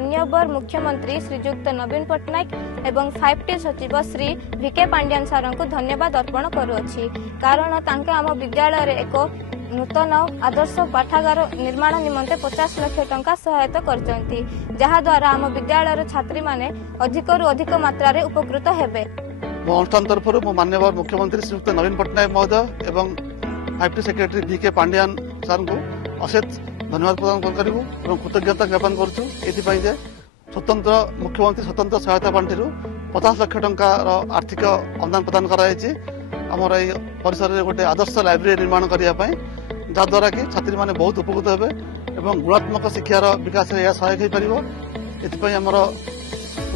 माननीय मुख्यमंत्री श्रीजुक्त नवीन पट्टनायक एवं 5T सचिव श्री VK पांड्यान सार को धन्यवाद अर्पण करुअछि कारण तांके आम विद्यालय रे एक नूतन आदर्श पाठागार निर्माण निमंते 50 लाख टंका सहायता करचंती जहा द्वारा आम विद्यालय छात्री माने अधिक रु अधिक मात्रा रे उपकृत हेबे। मो अनुष्ठान तरफ माननीय मुख्यमंत्री श्रीयुक्त नवीन पट्टनायक महोदय एवं 5T सेक्रेटरी VK पांड्यान सार को अशेष धन्यवाद प्रदान करूँ और कृतज्ञता ज्ञापन करुँ ये स्वतंत्र मुख्यमंत्री स्वतंत्र सहायता पांठि 50 लाख टंकार आर्थिक अनुदान प्रदान कराई आमर ये परिसर में गोटे आदर्श लाइब्रेरी निर्माण करने जहाद्वारा कि छात्री मैंने बहुत उपकृत हे और गुणात्मक शिक्षार विकास यह सहायक हो पार एमर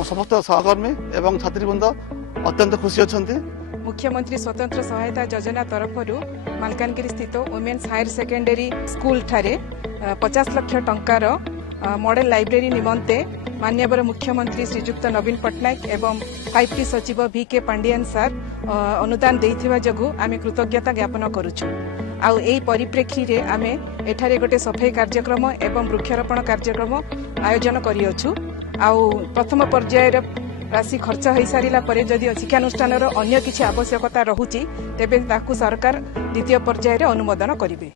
समस्त सहकर्मी और छात्रीवृंद अत्यंत खुशी अच्छा। मुख्यमंत्री स्वतंत्र सहायता योजना तरफ मालकानगिरी स्थित वुमेन्स हायर सेकेंडरी स्कूल ठारे 50 लाख टंकार मॉडल लाइब्रेरी निमंते माननीय मुख्यमंत्री श्रीजुक्त नवीन पट्टनायक एवं 5T सचिव VK पांड्यान सार अनुदान देइथिबा जगु आमे कृतज्ञता ज्ञापन करूछु। आउ एई परिप्रेक्षी रे आमे एठारे गोटे सफाई कार्यक्रम एवं वृक्षारोपण कार्यक्रम आयोजन करियछु। आउ प्रथम पर्याय राशि खर्च हो सारा पर जदि शिक्षानुष्ठान अन्य किसी आवश्यकता रहुची तेबे ताकू सरकार द्वितीय पर्याय अनुमोदन करिवे।